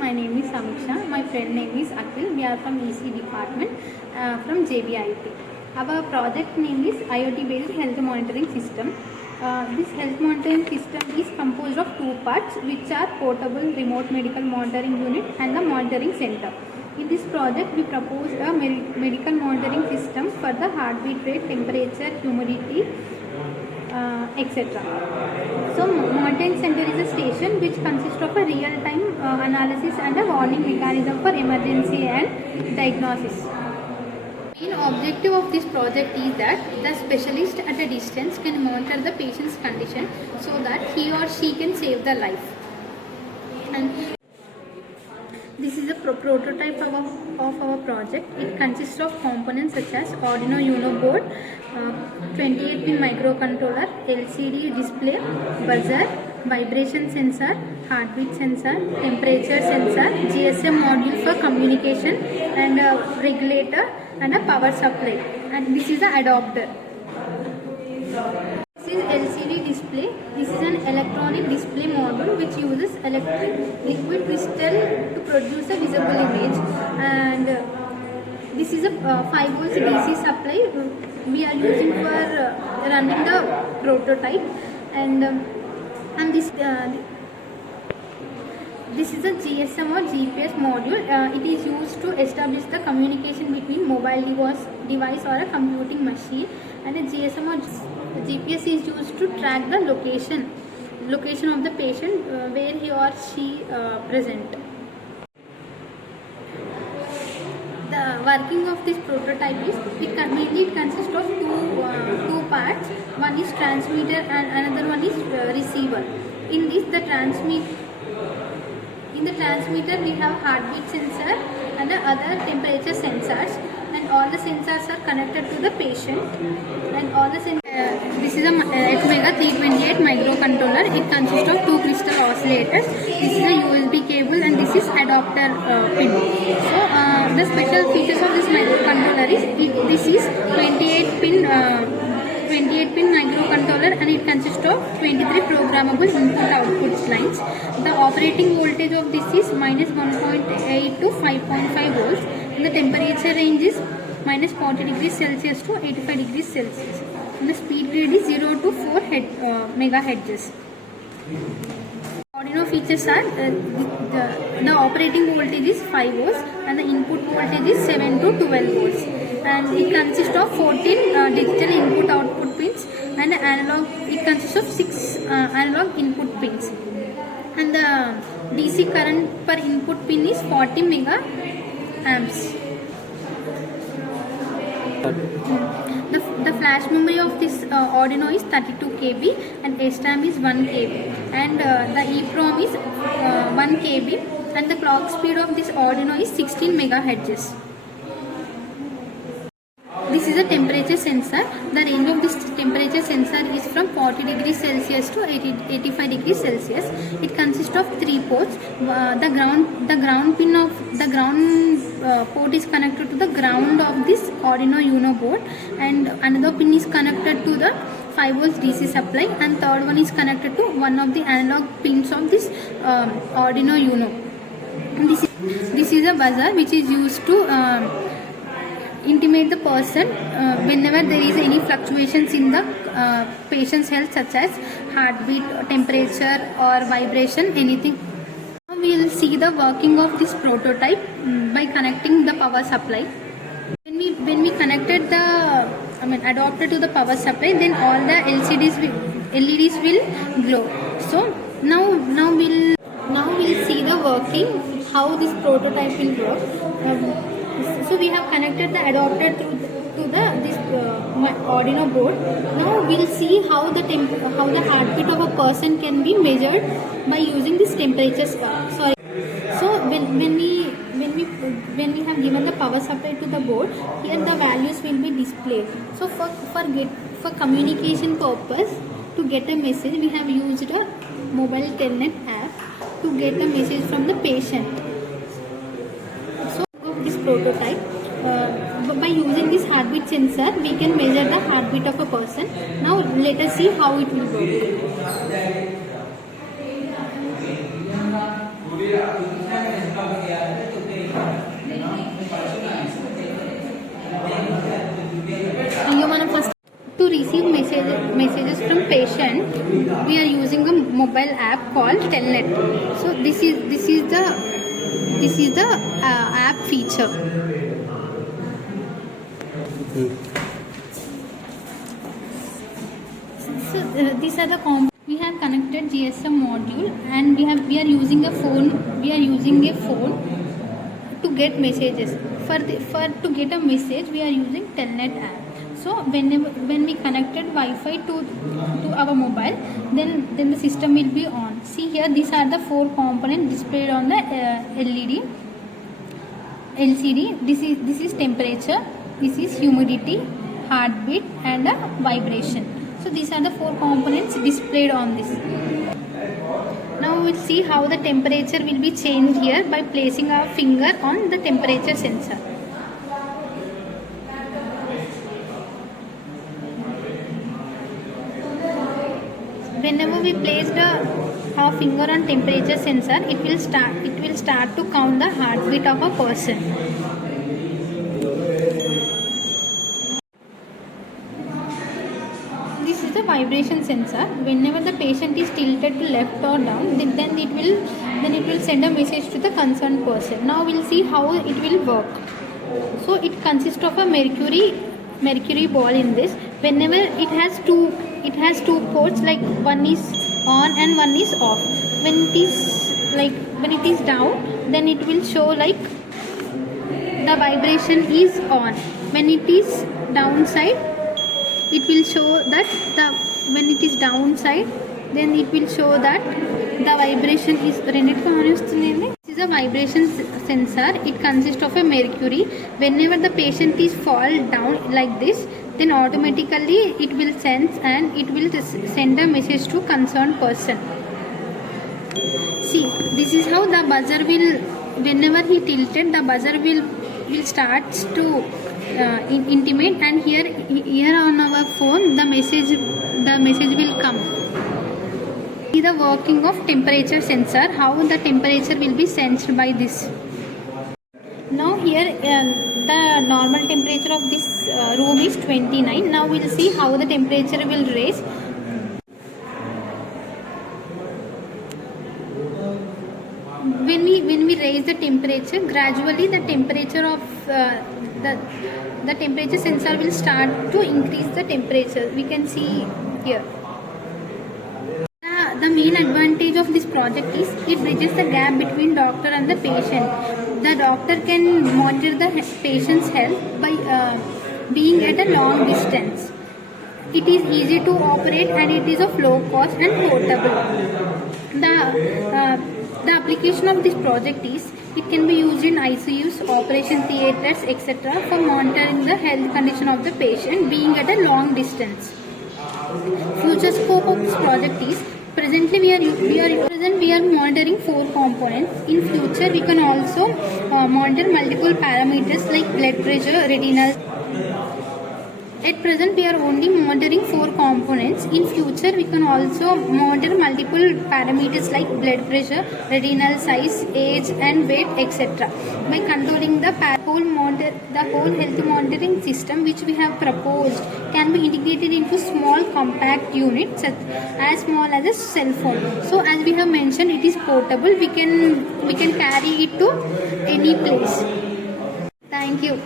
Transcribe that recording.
My name is Samiksha. My friend name is Akhil. We are from EC department from JBIT. Our project name is IoT based health monitoring system. This health monitoring system is composed of two parts, which are portable remote medical monitoring unit and the monitoring center. In this project, we propose a medical monitoring system for the heartbeat rate, temperature, humidity, etc. So, monitoring center is a station which consists of a real-time analysis and a warning mechanism for emergency and diagnosis. Main objective of this project is that the specialist at a distance can monitor the patient's condition so that he or she can save the life. And this is a prototype of our project. It consists of components such as Arduino Uno board, 28-pin microcontroller, LCD display, buzzer, vibration sensor, heartbeat sensor, temperature sensor, GSM module for communication, and a regulator and a power supply. And this is the adapter. This is LCD display. This is an electronic display module which uses electric liquid crystal to produce a visible image. And this is a 5 volts DC supply we are using for running the prototype. And this is a GSM or GPS module. It is used to establish the communication between mobile device or a computing machine, and a GSM or GPS is used to track the location of the patient where he or she present. The working of this prototype is mainly it consists of two parts. One is transmitter and another one is receiver. In the transmitter we have heartbeat sensor and the other temperature sensors, and all the sensors are connected to the patient. And all the this is a Atmega 328 microcontroller. It consists of two crystal oscillators. This is a USB cable and this is adapter pin. So the special features of this microcontroller is this is 28-pin microcontroller, and it consists of 23 programmable input-output lines. The operating voltage of this is -1.8 to 5.5 volts, and the temperature range is -40 degrees Celsius to 85 degrees Celsius. And the speed grade is 0 to 4 megahertz. Arduino features are the operating voltage is 5 volts and the input voltage is 7 to 12 volts. And it consists of 14 digital input-output pins and analog. It consists of 6 analog input pins. And the DC current per input pin is 40 mega amps. The flash memory of this Arduino is 32 KB and SRAM is 1 KB, and the EEPROM is 1 KB, and the clock speed of this Arduino is 16 megahertz. This is a temperature sensor. The range of this temperature sensor is from 40 degrees Celsius to 85 degrees Celsius. It consists of 3 ports. The ground pin of the ground port is connected to the ground of this Arduino Uno board, and another pin is connected to the 5 volts DC supply, and third one is connected to one of the analog pins of this Arduino Uno. And this is a buzzer which is used to intimate the person whenever there is any fluctuations in the patient's health, such as heartbeat, temperature or vibration, anything. Now we will see the working of this prototype by connecting the power supply. When we connected the adapter to the power supply, then all the LEDs will glow. So now we'll see the working, how this prototype will work. So we have connected the adapter to this Arduino board. Now we'll see how the heartbeat of a person can be measured by using this temperature scale. So when we have given the power supply to the board, here the values will be displayed. So for communication purpose, to get a message, we have used a mobile Telnet app to get a message from the patient. This prototype, by using this heartbeat sensor, we can measure the heartbeat of a person. Now let us see how it will work. To receive messages from patient, we are using a mobile app called Telnet. So this is the app feature. So these are the we have connected GSM module, and we are using a phone. We are using a phone to get messages. For to get a message, we are using Telnet app. So when we connected Wi-Fi to our mobile, then the system will be on. See here, these are the 4 components displayed on the LCD. This is temperature, this is humidity, heartbeat, and vibration. So these are the 4 components displayed on this. Now we will see how the temperature will be changed here by placing our finger on the temperature sensor. Whenever we place our finger on temperature sensor, it will start to count the heartbeat of a person. This is the vibration sensor. Whenever the patient is tilted to left or down, then it will send a message to the concerned person. Now we'll see how it will work. So it consists of a mercury ball in this. Whenever it has two ports, like one is on and one is off. When it is down, then it will show like the vibration is on. When it is downside, it will show that when it is downside, then it will show that the vibration is This is a vibration sensor. It consists of a mercury. Whenever the patient is fall down like this, then automatically it will sense and it will send a message to concerned person. See, this is how the buzzer will, whenever he tilted, the buzzer will start to intimate, and here on our phone the message will come. See the working of temperature sensor, how the temperature will be sensed by this. Now here the normal temperature of this room is 29. Now we'll see how the temperature will raise. When we raise the temperature, gradually the temperature of the temperature sensor will start to increase the temperature. We can see here. The main advantage of this project is it bridges the gap between doctor and the patient. The doctor can monitor the patient's health by being at a long distance. It is easy to operate and it is of low cost and portable. The application of this project is it can be used in ICUs, operation theatres, etc. for monitoring the health condition of the patient being at a long distance. Future scope of this project is presently we are monitoring 4 components. In future we can also monitor multiple parameters like blood pressure, retinal. At present we are only monitoring 4 components. In future we can also monitor multiple parameters like blood pressure, retinal size, age and weight, etc. By controlling the whole health monitoring system which we have proposed can be integrated into small compact units as small as a cell phone. So as we have mentioned, it is portable. We can carry it to any place. Thank you.